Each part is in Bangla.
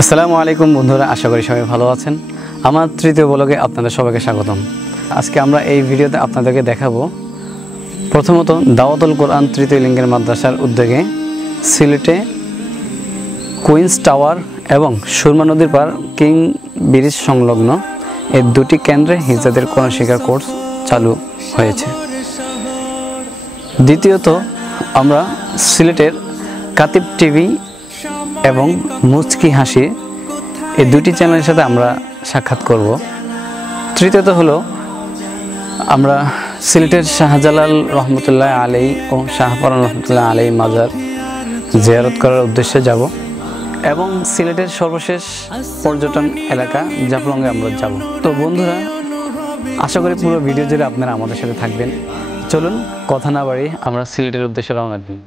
আসসালামু আলাইকুম বন্ধুরা, আশা করি সবাই ভালো আছেন। আমার তৃতীয় ব্লগে আপনাদের সবাইকে স্বাগতম। আজকে আমরা এই ভিডিওতে আপনাদেরকে দেখাবো প্রথমত দাওয়াতুল কোরআন তৃতীয় লিঙ্গের মাদ্রাসার উদ্যোগে সিলেটে কুইন্স টাওয়ার এবং সুরমা নদীর পার কিং ব্রিজ সংলগ্ন এই দুটি কেন্দ্রে হিজড়াদের কোরআন শিক্ষা কোর্স চালু হয়েছে। দ্বিতীয়ত আমরা সিলেটের কাতিব টিভি এবং মুচকি হাসি এই দুটি চ্যানেলের সাথে আমরা সাক্ষাৎ করব। তৃতীয়ত হলো আমরা সিলেটের শাহজালাল রহমতুল্লাহ আলাই ও শাহপরান রহমতুল্লাহ আলাই মাজার জিয়ারত করার উদ্দেশ্যে যাব এবং সিলেটের সর্বশেষ পর্যটন এলাকা জাফলংয়ে আমরা যাব। তো বন্ধুরা, আশা করি পুরো ভিডিও জুড়ে আপনারা আমাদের সাথে থাকবেন। চলুন কথা না বাড়িয়ে আমরা সিলেটের উদ্দেশ্যে রওনা দিই।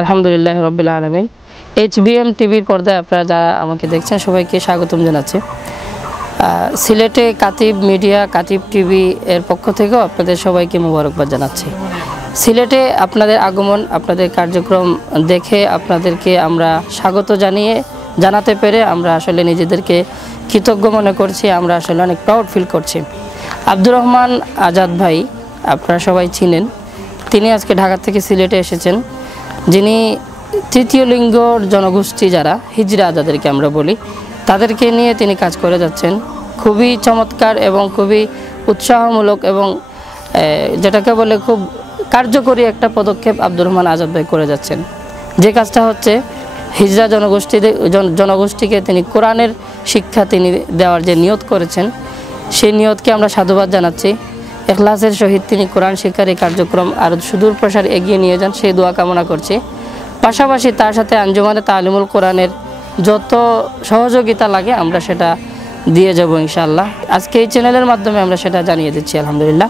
আলহামদুলিল্লাহ রাব্বিল আলামিন। HBM টিভির পর্দায় আপনারা যারা আমাকে দেখছেন সবাইকে স্বাগতম জানাচ্ছি। সিলেটে কাতিব মিডিয়া, কাতিব টিভি এর পক্ষ থেকেও আপনাদের সবাইকে মোবারকবাদ জানাচ্ছি। সিলেটে আপনাদের আগমন, আপনাদের কার্যক্রম দেখে আপনাদেরকে আমরা স্বাগত জানাতে পেরে আমরা আসলে নিজেদেরকে কৃতজ্ঞ মনে করছি। আমরা আসলে অনেক প্রাউড ফিল করছি। আব্দুর রহমান আজাদ ভাই আপনারা সবাই চিনেন, তিনি আজকে ঢাকা থেকে সিলেটে এসেছেন। যিনি তৃতীয় লিঙ্গর জনগোষ্ঠী যারা হিজড়া যাদেরকে আমরা বলি, তাদেরকে নিয়ে তিনি কাজ করে যাচ্ছেন। খুবই চমৎকার এবং খুবই উৎসাহমূলক এবং যেটাকে বলে খুব কার্যকরী একটা পদক্ষেপ আব্দুর রহমান আজাদ ভাই করে যাচ্ছেন। যে কাজটা হচ্ছে হিজড়া জনগোষ্ঠীকে তিনি কোরআনের শিক্ষা তিনি দেওয়ার যে নিয়ত করেছেন, সেই নিয়তকে আমরা সাধুবাদ জানাচ্ছি। ইখলাসের সহিত তিনি কোরআন শিক্ষার এই কার্যক্রম আরও সুদূর প্রসার এগিয়ে নিয়ে যান, সেই দোয়া কামনা করছি। পাশাপাশি তার সাথে আঞ্জুমানে তালিমুল কোরআনের যত সহযোগিতা লাগে আমরা সেটা দিয়ে যাব ইনশাআল্লাহ। আজকে এই চ্যানেলের মাধ্যমে আমরা সেটা জানিয়ে দিচ্ছি আলহামদুলিল্লাহ।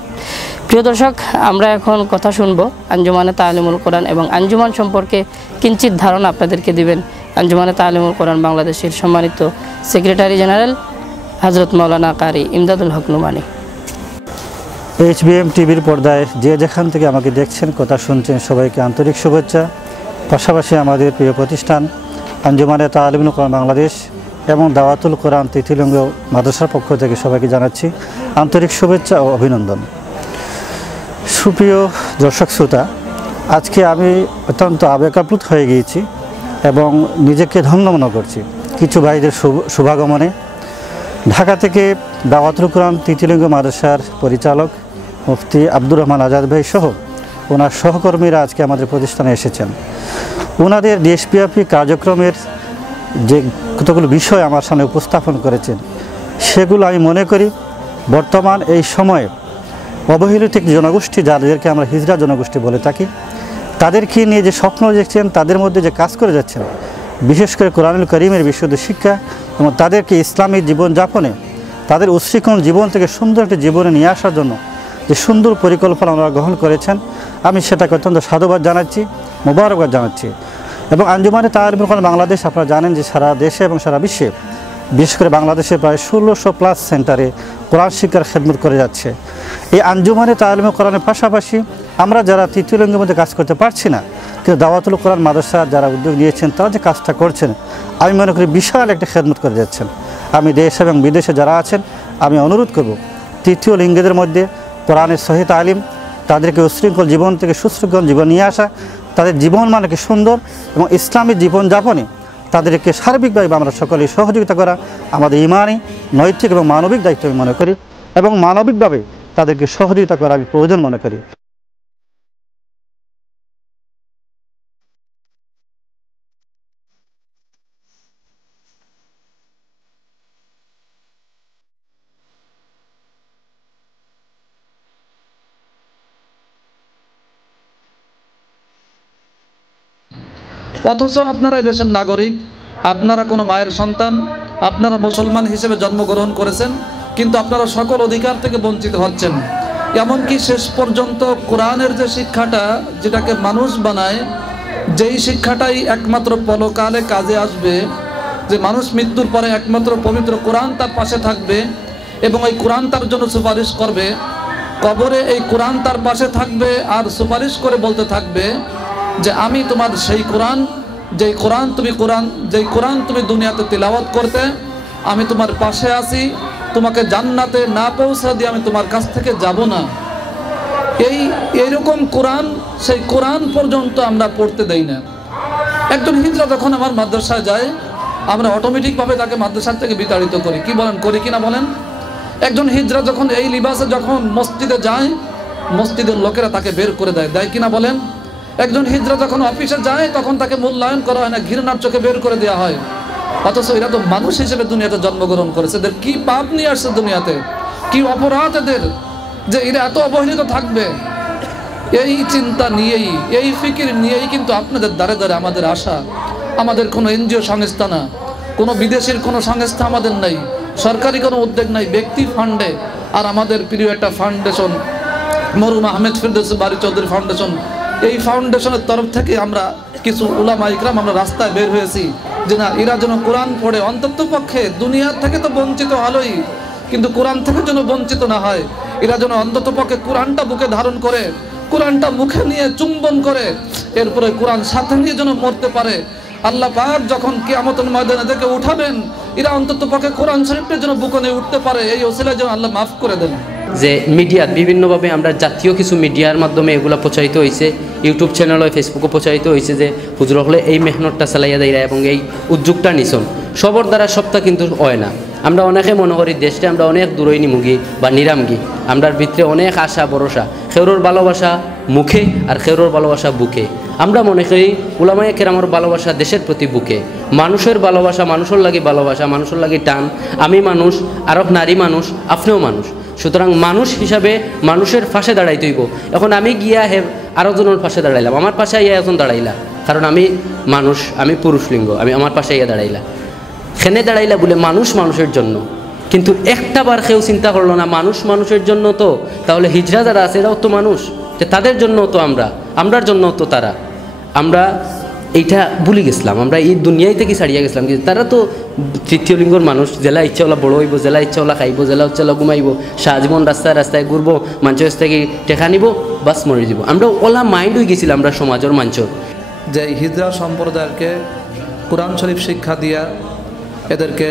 প্রিয় দর্শক, আমরা এখন কথা শুনবো আঞ্জুমানে তালিমুল কোরআন এবং আঞ্জুমান সম্পর্কে কিঞ্চিত ধারণা আপনাদেরকে দিবেন আঞ্জুমানে তালিমুল কোরআন বাংলাদেশের সম্মানিত সেক্রেটারি জেনারেল হযরত মাওলানা কারি ইমদাদুল হক নোমানী। HBM টিভির পর্দায় যে যেখান থেকে আমাকে দেখছেন, কথা শুনছেন, সবাইকে আন্তরিক শুভেচ্ছা। পাশাপাশি আমাদের প্রিয় প্রতিষ্ঠান আঞ্জুমানে তালিমুল কোরআন বাংলাদেশ এবং দাওয়াতুল কোরআন তৃতীয় লিঙ্গ মাদ্রাসার পক্ষ থেকে সবাইকে জানাচ্ছি আন্তরিক শুভেচ্ছা ও অভিনন্দন। সুপ্রিয় দর্শক শ্রোতা, আজকে আমি অত্যন্ত আবেগাপ্লুত হয়ে গিয়েছি এবং নিজেকে ধন্য মনে করছি কিছু ভাইদের শুভাগমনে। ঢাকা থেকে দাওয়াতুল কোরআন তৃতীয় লিঙ্গ মাদ্রাসার পরিচালক মুফতি আব্দুর রহমান আজাদ ভাই সহ ওনার সহকর্মীরা আজকে আমাদের প্রতিষ্ঠানে এসেছেন। ওনাদের দেশব্যাপী কার্যক্রমের যে কতগুলো বিষয় আমার সামনে উপস্থাপন করেছেন, সেগুলো আমি মনে করি বর্তমান এই সময়ে অবহেলিত জনগোষ্ঠী, যাদেরকে আমরা হিজড়া জনগোষ্ঠী বলে থাকি, তাদেরকে নিয়ে যে স্বপ্ন দেখছেন, তাদের মধ্যে যে কাজ করে যাচ্ছেন, বিশেষ করে কোরআনুল কারীমের বিশুদ্ধ শিক্ষা এবং তাদেরকে ইসলামী জীবনযাপনে তাদের উচ্ছৃঙ্খল জীবন থেকে সুন্দর একটি জীবনে নিয়ে আসার জন্য যে সুন্দর পরিকল্পনা ওনারা গ্রহণ করেছেন, আমি সেটাকে অত্যন্ত সাধুবাদ জানাচ্ছি, মোবারকবাদ জানাচ্ছি। এবং আঞ্জুমানে তালিমুল কোরআন বাংলাদেশ আপনারা জানেন যে সারা দেশে এবং সারা বিশ্বে, বিশেষ করে বাংলাদেশে প্রায় 1600+ সেন্টারে কোরআন শিক্ষার খেদমত করে যাচ্ছে। এই আঞ্জুমানে তালিমুল কোরআনের পাশাপাশি আমরা যারা তৃতীয় লিঙ্গের মধ্যে কাজ করতে পারছি না, কিন্তু দাওয়াতুল কোরআন মাদ্রাসা যারা উদ্যোগ নিয়েছেন, তারা যে কাজটা করছেন, আমি মনে করি বিশাল একটা খেদমত করে যাচ্ছেন। আমি দেশ এবং বিদেশে যারা আছেন আমি অনুরোধ করব তৃতীয় লিঙ্গেদের মধ্যে কোরআনের সহি তালিম, তাদেরকে উশৃঙ্খল জীবন থেকে সুশৃঙ্খল জীবন নিয়ে আসা, তাদের জীবন মানকে সুন্দর এবং ইসলামী জীবনযাপনে তাদেরকে সার্বিকভাবে আমরা সকলে সহযোগিতা করা আমাদের ইমানি, নৈতিক এবং মানবিক দায়িত্ব আমি মনে করি এবং মানবিকভাবে তাদেরকে সহযোগিতা করা আমি প্রয়োজন মনে করি। অথচ আপনারা এই দেশের নাগরিক, আপনারা কোনো মায়ের সন্তান, আপনারা মুসলমান হিসেবে জন্মগ্রহণ করেছেন, কিন্তু আপনারা সকল অধিকার থেকে বঞ্চিত হচ্ছেন। এমনকি শেষ পর্যন্ত কোরআনের যে শিক্ষাটা, যেটাকে মানুষ বানায়, যেই শিক্ষাটাই একমাত্র পরকালে কাজে আসবে, যে মানুষ মৃত্যুর পরে একমাত্র পবিত্র কোরআন তার পাশে থাকবে এবং এই কোরআন তার জন্য সুপারিশ করবে, কবরে এই কোরআন তার পাশে থাকবে আর সুপারিশ করে বলতে থাকবে যে আমি তোমার সেই কোরআন, যেই কোরআন তুমি দুনিয়াতে তিলাওয়াত করতে, আমি তোমার পাশে আছি, তোমাকে জান্নাতে না পৌঁছা দিয়ে আমি তোমার কাছ থেকে যাব না। এইরকম কোরআন, সেই কোরআন পর্যন্ত আমরা পড়তে দেই না। একজন হিজড়া যখন আমার মাদ্রাসায় যায়, আমরা অটোমেটিকভাবে তাকে মাদ্রাসার থেকে বিতাড়িত করি, কি বলেন, করি কিনা বলেন? একজন হিজড়া যখন এই লিবাসে যখন মসজিদে যায়, মসজিদের লোকেরা তাকে বের করে দেয় কিনা বলেন? একজন হিজড়া যখন অফিসে যায়, তখন তাকে মূল্যায়ন করা হয় না, ঘৃণার চোখে বের করে দেওয়া হয়। অথচ এরা তো মানুষ হিসেবে দুনিয়াতে জন্মগ্রহণ করেছে। এদের কি পাপ নিয়ে আসছে দুনিয়াতে, কি অপরাধ এদের, যে এরা এত অবহেলিত থাকবে? এই চিন্তা নিয়েই, এই ফিকির নিয়েই কিন্তু আপনাদের দ্বারে দ্বারে আমাদের আশা। আমাদের কোনো এনজিও সংস্থা না, কোনো বিদেশের কোনো সংস্থা আমাদের নাই, সরকারি কোনো উদ্যোগ নাই, ব্যক্তি ফান্ডে। আর আমাদের প্রিয় একটা ফাউন্ডেশন, মরহুম আহমেদ ফিরদৌসী বারী চৌধুরী ফাউন্ডেশন, এই ফাউন্ডেশনের তরফ থেকে আমরা কিছু উলামা ইকরাম আমরা রাস্তায় বের হয়েছি যে না, এরা যেন কোরআন পড়ে, অন্তত পক্ষে দুনিয়ার থেকে তো বঞ্চিত হলোই, কিন্তু কোরআন থেকে যেন বঞ্চিত না হয়। এরা যেন অন্তত পক্ষে কোরআনটা বুকে ধারণ করে, কোরআনটা মুখে নিয়ে চুম্বন করে, এরপরে কোরআন সাথে নিয়ে যেন মরতে পারে। আল্লাহ পাক যখন কিয়ামতের ময়দানে থেকে উঠাবেন, এরা অন্তত পক্ষে কোরআন শরীফটা যেন বুকে নিয়ে উঠতে পারে। এই ওসিলায় যেন আল্লাহ মাফ করে দেন। যে মিডিয়া বিভিন্নভাবে আমরা জাতীয় কিছু মিডিয়ার মাধ্যমে এগুলো প্রচারিত হয়েছে, ইউটিউব চ্যানেল হয়, ফেসবুকে প্রচারিত হয়েছে যে হুজুর হলে এই মেহনতটা চালাইয়া দেয় এবং এই উদ্যোগটা নিছন, সবর দ্বারা সবটা কিন্তু হয় না। আমরা অনেকে মনে করি দেশটা আমরা অনেক দূরই নিমুগি বা নিরামগি, আমরার ভিতরে অনেক আশা ভরসা, খেউরোর ভালোবাসা মুখে আর খেউরোর ভালোবাসা বুকে। আমরা মনে করি উলামায়ে কেরামের ভালোবাসা দেশের প্রতি বুকে, মানুষের ভালোবাসা, মানুষের লাগি ভালোবাসা, মানুষের লাগি টান। আমি মানুষ, আরব নারী মানুষ, আপনিও মানুষ, সুতরাং মানুষ হিসাবে মানুষের পাশে দাঁড়াইতে হইব। এখন আমি গিয়া আরো জনের পাশে দাঁড়াইলাম, আমার পাশে ইয়া একজন দাঁড়াইলা, কারণ আমি মানুষ, আমি পুরুষ লিঙ্গ, আমি আমার পাশে ইয়া দাঁড়াইলা, খেনে দাঁড়াইলা বলে মানুষ মানুষের জন্য। কিন্তু একটা বার কেউ চিন্তা করলো না মানুষ মানুষের জন্য, তো তাহলে হিজড়া যারা আছে এরাও তো মানুষ, যে তাদের জন্য তো আমরার জন্য তো তারা, আমরা এইটা ভুলে গেছিলাম, আমরা এই দুনিয়ায় থেকে ছাড়িয়ে গেছিলাম। কিন্তু তারা তো তৃতীয় লিঙ্গর মানুষ, জেলা ইচ্ছাওয়ালা বড় হইব, জেলা ইচ্ছাওয়ালা খাইব, জেলা ইচ্ছাওয়ালা ঘুমাইব, সারাজীবন রাস্তায় রাস্তায় ঘুরবো, মানুষের কাছ থেকে টেকা নিব, বাস মরে যাব। আমরা ওলা মাইন্ড হয়ে গেছিলাম আমরা সমাজের মানুষের। যে হিজড়া সম্প্রদায়কে কোরআন শরীফ শিক্ষা দিয়া, এদেরকে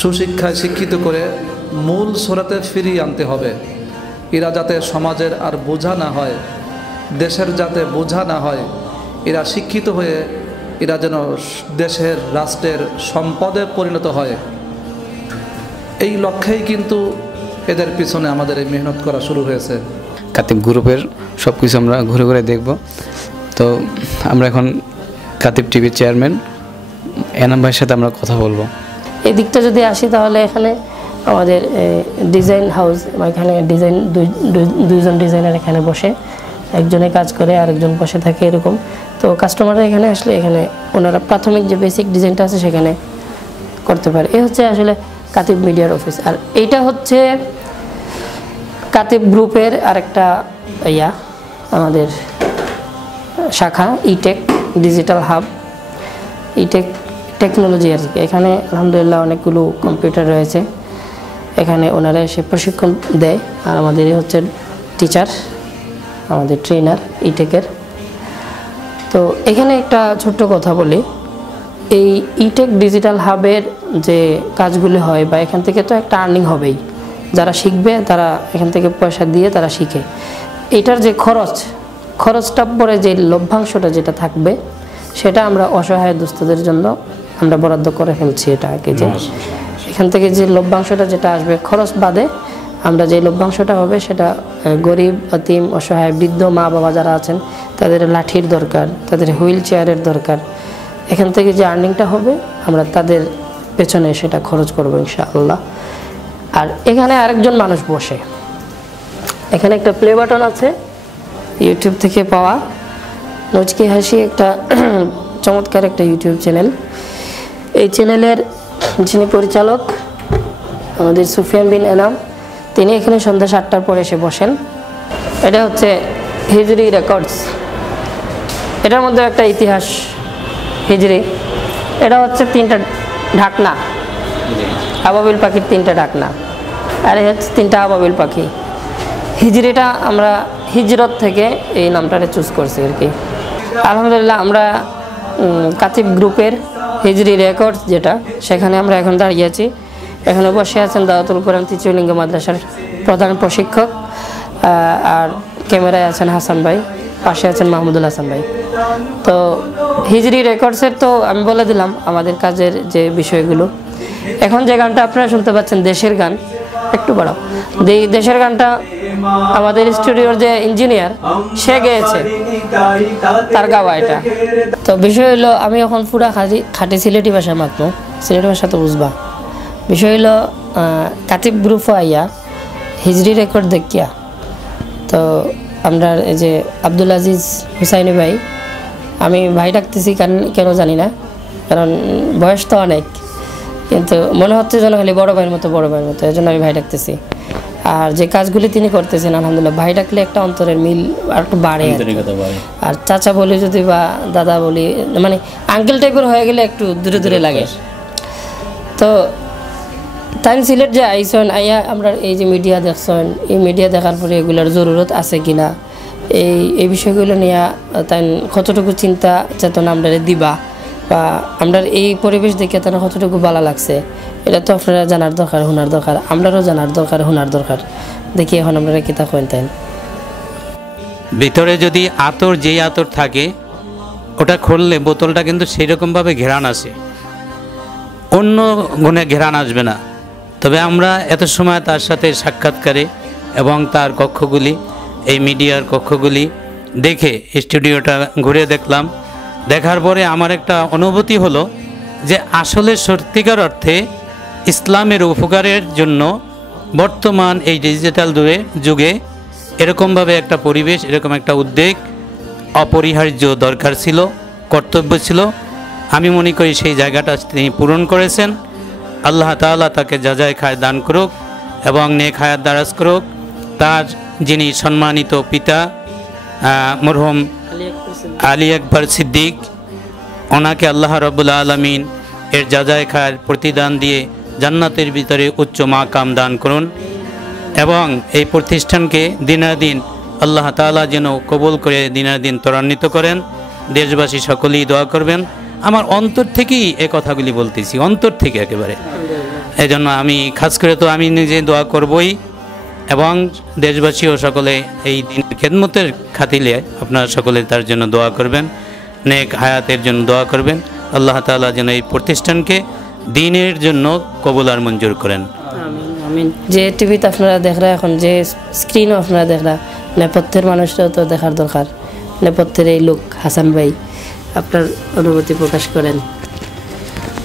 সুশিক্ষায় শিক্ষিত করে মূল সোরাতে ফিরিয়ে আনতে হবে। এরা যাতে সমাজের আর বোঝা না হয়, দেশের যাতে বোঝা না হয়, এরা শিক্ষিত হয়ে এরা যেন দেশের রাষ্ট্রের সম্পদে পরিণত হয়, এই লক্ষ্যেই কিন্তু এদের পিছনে আমাদের এই মেহনত করা শুরু হয়েছে। কাতিব গ্রুপের সব কিছু আমরা ঘুরে ঘুরে দেখব। তো আমরা এখন কাতিব টিভির চেয়ারম্যান এনাম ভাইয়ের সাথে আমরা কথা বলবো। এই দিকটা যদি আসি তাহলে এখানে আমাদের ডিজাইন হাউস, এখানে ডিজাইন দুইজন ডিজাইনার এখানে বসে, একজনে কাজ করে আরেকজন বসে থাকে এরকম। তো কাস্টমাররা এখানে আসলে এখানে ওনারা প্রাথমিক যে বেসিক ডিজাইনটা আছে সেখানে করতে পারে। এই হচ্ছে আসলে কাতিব মিডিয়ার অফিস। আর এইটা হচ্ছে কাতিব গ্রুপের আরেকটা আমাদের শাখা, ইটেক ডিজিটাল হাব, ইটেক টেকনোলজি আর কি। এখানে আলহামদুলিল্লাহ অনেকগুলো কম্পিউটার রয়েছে, এখানে ওনারা এসে প্রশিক্ষণ দেয়। আর আমাদের হচ্ছে টিচার, আমাদের ট্রেনার ইটেকের। তো এখানে একটা ছোট্ট কথা বলি এই ইটেক ডিজিটাল হাবের যে কাজগুলি হয় বা এখান থেকে তো একটা আর্নিং হবেই, যারা শিখবে তারা এখান থেকে পয়সা দিয়ে তারা শিখে। এটার যে খরচটা পরে যে লভ্যাংশটা যেটা থাকবে সেটা আমরা অসহায় দুস্থদের জন্য আমরা বরাদ্দ করে ফেলছি। এটা আগে যে এখান থেকে যে লভ্যাংশটা যেটা আসবে খরচ বাদে আমরা যে লভ্যাংশটা হবে সেটা গরিব, অতিম, অসহায়, বৃদ্ধ মা বাবা যারা আছেন তাদের লাঠির দরকার, তাদের হুইল চেয়ারের দরকার, এখান থেকে যে আর্নিংটা হবে আমরা তাদের পেছনে সেটা খরচ করবো ইনশাআল্লাহ। আর এখানে আরেকজন মানুষ বসে, এখানে একটা প্লে বাটন আছে ইউটিউব থেকে পাওয়া, মুচকি হাসি একটা চমৎকার একটা ইউটিউব চ্যানেল। এই চ্যানেলের যিনি পরিচালক আমাদের সুফিয়ান বিন এনাম, তিনি এখানে সন্ধ্যা 7টার পরে এসে বসেন। এটা হচ্ছে হিজরি রেকর্ডস, এটার মধ্যে একটা ইতিহাস হিজরি। এটা হচ্ছে 3টা ঢাকনা, আবাবিল পাখির 3টা ঢাকনা, আর এই হচ্ছে 3টা আবাবিল পাখি। হিজরিটা আমরা হিজরত থেকে এই নামটারে চুজ করছি আর কি। আলহামদুলিল্লাহ আমরা কাতিব গ্রুপের হিজরি রেকর্ডস যেটা, সেখানে আমরা এখন দাঁড়িয়ে আছি। এখানে বসে আছেন দাওয়াতুল কোরআন তৃতীয়লিঙ্গ মাদ্রাসার প্রধান প্রশিক্ষক, আর ক্যামেরায় আছেন হাসান ভাই, পাশে আছেন মাহমুদুল হাসান ভাই। তো হিজরি রেকর্ডসের তো আমি বলে দিলাম আমাদের কাজের যে বিষয়গুলো। এখন যে গানটা আপনারা শুনতে পাচ্ছেন দেশের গান, একটু বাড়াও, দেশের গানটা আমাদের স্টুডিওর যে ইঞ্জিনিয়ার সে গেয়েছে, তার গাওয়া এটা। তো বিষয় হলো আমি এখন পুরা খাঁটি সিলেটি ভাষায় মাখবো, সিলেটি ভাষা তো বুঝবা। বিষয় হলো কাতিব গ্রুপ আইয়া হিজরি রেকর্ড দেখিয়া, তো আমরা এই যে আব্দুল আজিজ হুসাইনি ভাই, আমি ভাই ডাকতেছি কেন জানি না, কারণ বয়স তো অনেক, কিন্তু মনে হচ্ছে যেন খালি বড় ভাইয়ের মতো এই জন্য আমি ভাই ডাকতেছি। আর যে কাজগুলি তিনি করতেছেন আলহামদুলিল্লাহ, ভাই ডাকলে একটা অন্তরের মিল আর একটু বাড়ে। আর চাচা বলি যদি বা দাদা বলি, মানে আঙ্কেল টাইপের হয়ে গেলে একটু দূরে দূরে লাগে। তো তাই সিলেট যে আইসন আইয়া আমরা এই যে মিডিয়া দেখছেন, এই মিডিয়া দেখার পরে এগুলোর জরুরত আছে কিনা, এই বিষয়গুলো নিয়ে তাই কতটুকু চিন্তা চেতনা আমরা দিবা, বা আমরা এই পরিবেশ দেখে তারা কতটুকু ভালো লাগছে, এটা তো আপনারা জানার দরকার, শোনার দরকার, আমরাও জানার দরকার, শোনার দরকার। দেখি এখন আপনারা কিতা কইন। তাই ভিতরে যদি যেই আতর থাকে ওটা খুললে বোতলটা কিন্তু সেই রকমভাবে ঘেরান আসে, অন্য গুণে ঘেরান আসবে না। তবে আমরা এত সময় তার সাথে সাক্ষাৎকারে এবং তার কক্ষগুলি, এই মিডিয়ার কক্ষগুলি দেখে স্টুডিওটা ঘুরে দেখলাম। দেখার পরে আমার একটা অনুভূতি হলো যে আসলে সত্যিকার অর্থে ইসলামের উপকারের জন্য বর্তমান এই ডিজিটাল যুগে এরকমভাবে একটা পরিবেশ, এরকম একটা উদ্যোগ অপরিহার্য দরকার ছিল, কর্তব্য ছিল। আমি মনে করি সেই জায়গাটা তিনি পূরণ করেছেন। আল্লাহ তাআলা তাকে যাজায় খায় দান করুক এবং নেক হায়াত দারাজ করুক। তার যিনি সম্মানিত পিতা মরহুম আলী আকবর সিদ্দিক, ওনাকে আল্লাহ রাব্বুল আলামিন এর যাজায় খায়ের প্রতিদান দিয়ে জান্নাতের ভিতরে উচ্চ মাকাম দান করুন এবং এই প্রতিষ্ঠানকে দিনাদিন আল্লাহ তাআলা যেন কবুল করে দিনাদিন ত্বরান্বিত করেন। দেশবাসী সকলেই দোয়া করবেন। আমার অন্তর থেকেই এই কথাগুলি বলতেছি, অন্তর থেকে একেবারে। এই জন্য আমি খাস করে তো আমি নিজে দোয়া করবই এবং দেশবাসীও সকলে এই দিন খেদমতের খাতিলে আপনারা সকলে তার জন্য দোয়া করবেন, নেক হায়াতের জন্য দোয়া করবেন। আল্লাহ তাআলা যেন এই প্রতিষ্ঠানকে দিনের জন্য কবুল আর মঞ্জুর করেন। আমিন। যে টিভিতে আপনারা দেখরা, এখন যে স্ক্রিনও আপনারা দেখরা, নেপথ্যের মানুষরাও তো দেখার দরকার। নেপথ্যের এই লোক হাসান ভাই, আপনার অনুভূতি প্রকাশ করেন।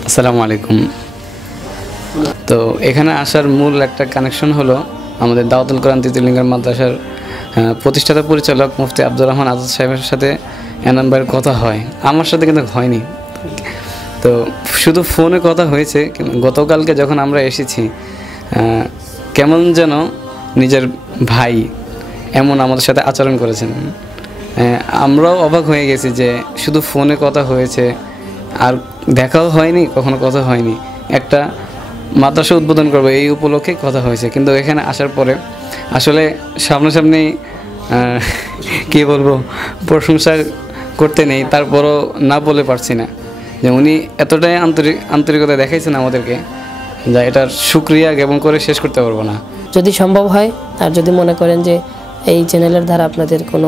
আসসালামু আলাইকুম। তো এখানে আসার মূল একটা কানেকশন হলো আমাদের দাওয়াতুল কোরআন তৃতীয়লিঙ্গ মাদ্রাসার প্রতিষ্ঠাতা পরিচালক মুফতি আব্দুর রহমান আজাদ সাহেবের সাথে এনাম ভাইয়ের কথা হয়, আমার সাথে কিন্তু হয়নি। তো শুধু ফোনে কথা হয়েছে। গতকালকে যখন আমরা এসেছি, কেমন যেন নিজের ভাই এমন আমাদের সাথে আচরণ করেছেন। আমরাও অবাক হয়ে গেছি যে শুধু ফোনে কথা হয়েছে, আর দেখাও হয়নি, কখনো কথা হয়নি। একটা মাদ্রাসা উদ্বোধন করবো এই উপলক্ষে কথা হয়েছে, কিন্তু এখানে আসার পরে আসলে সামনাসামনি কী বলবো, প্রশংসা করতে নেই, তারপরও না বলে পারছি না। যে উনি এতটাই আন্তরিকতা দেখাইছেন আমাদেরকে, যা এটার শুকরিয়া জ্ঞাপন করে শেষ করতে পারবো না। যদি সম্ভব হয় আর যদি মনে করেন যে এই চ্যানেলের দ্বারা আপনাদের কোনো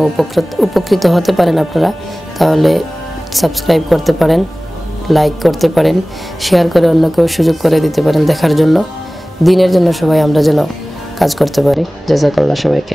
উপকৃত হতে পারেন আপনারা, তাহলে সাবস্ক্রাইব করতে পারেন, লাইক করতে পারেন, শেয়ার করে অন্যকেও সুযোগ করে দিতে পারেন দেখার জন্য। দিনের জন্য সবাই আমরা যেন কাজ করতে পারি। জাযাকাল্লাহ সবাইকে।